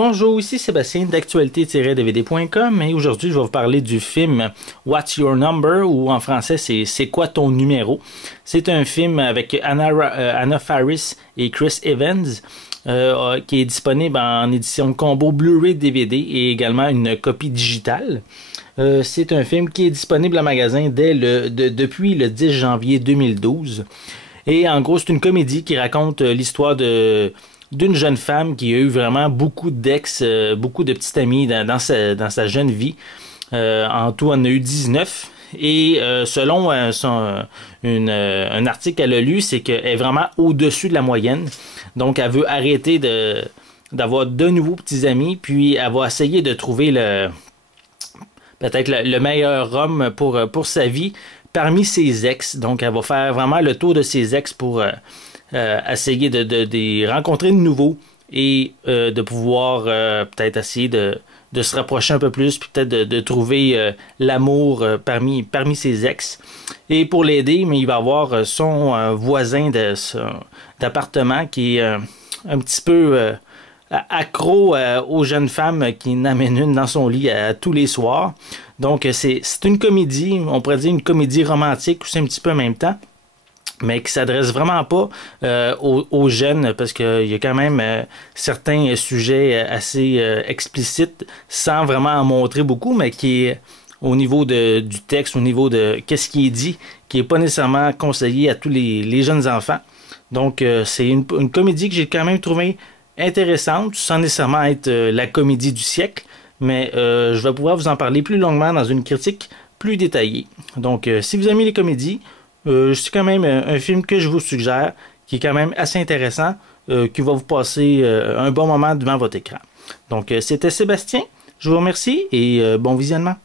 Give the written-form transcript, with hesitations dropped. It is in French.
Bonjour, ici Sébastien d'actualité-dvd.com et aujourd'hui je vais vous parler du film What's Your Number ou en français C'est quoi ton numéro? C'est un film avec Anna Faris et Chris Evans qui est disponible en édition combo Blu-ray DVD et également une copie digitale. C'est un film qui est disponible en magasin depuis le 10 janvier 2012 et en gros c'est une comédie qui raconte l'histoire d'une jeune femme qui a eu vraiment beaucoup d'ex, beaucoup de petits amis dans sa jeune vie. En tout, elle en a eu 19. Et selon un article qu'elle a lu, c'est qu'elle est vraiment au-dessus de la moyenne. Donc, elle veut arrêter d'avoir de nouveaux petits amis, puis elle va essayer de trouver peut-être le meilleur homme pour sa vie parmi ses ex. Donc, elle va faire vraiment le tour de ses ex pour essayer de rencontrer de nouveau et de pouvoir peut-être essayer de se rapprocher un peu plus, puis peut-être de trouver l'amour parmi ses ex. Et pour l'aider, mais il va avoir son voisin d'appartement qui est un petit peu accro aux jeunes femmes qui n'amènent une dans son lit tous les soirs. Donc c'est une comédie, on pourrait dire une comédie romantique aussi un petit peu en même temps, mais qui s'adresse vraiment pas aux jeunes parce qu'il y a quand même certains sujets assez explicites sans vraiment en montrer beaucoup, mais qui est au niveau du texte, au niveau de qu'est-ce qui est dit, qui est pas nécessairement conseillé à tous les jeunes enfants. Donc c'est une comédie que j'ai quand même trouvée intéressante, sans nécessairement être la comédie du siècle, mais je vais pouvoir vous en parler plus longuement dans une critique plus détaillée. Donc si vous aimez les comédies, c'est quand même un film que je vous suggère, qui est quand même assez intéressant, qui va vous passer un bon moment devant votre écran. Donc, c'était Sébastien, je vous remercie et bon visionnement.